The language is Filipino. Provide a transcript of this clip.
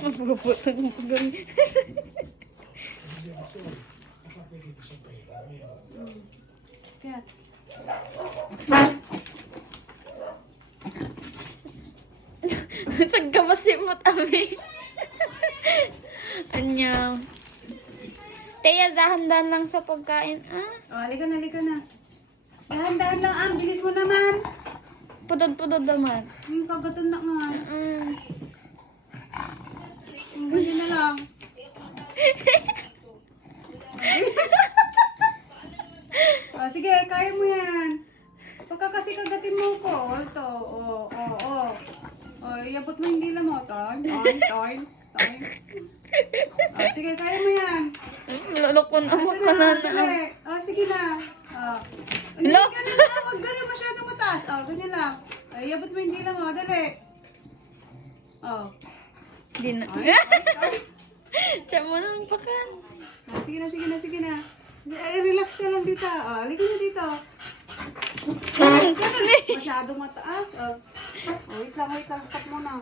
Mapuputol mo gawin. Kaya, Sagkabasi mo tami. Anyang. Teya, dahan-dahan lang sa pagkain. Ah, oh, halika na, halika na. Dahan-dahan lang, ang bilis mo naman. Pudod-pudod naman. Yung kagaton na nga. Mm. Hindi na lang. oh, sige, kaya mo yan. Pagka kasi kagatin mo ko, ito, oh, oh, oh. Oh, iabot mo yung dila mo. Toin, toin, toin, toin. Oh, sige, kaya mo yan. Mo Dali ka na na. dali. Oh, sige na. Oh. Hindi, Lo? ganun na. Huwag ganun masyado mataas. Oh, ganyan lang. Ay, iabot mo yung dila mo. Dali. Oh. Di na. Ay, ay, ay. Siya mo nang pakan. Ah, sige na, sige na, sige na. Ay, relax ka lang dito. Oh, halika na dito. Masyadong mataas. Oh. oh, wait lang, wait lang. Stop muna.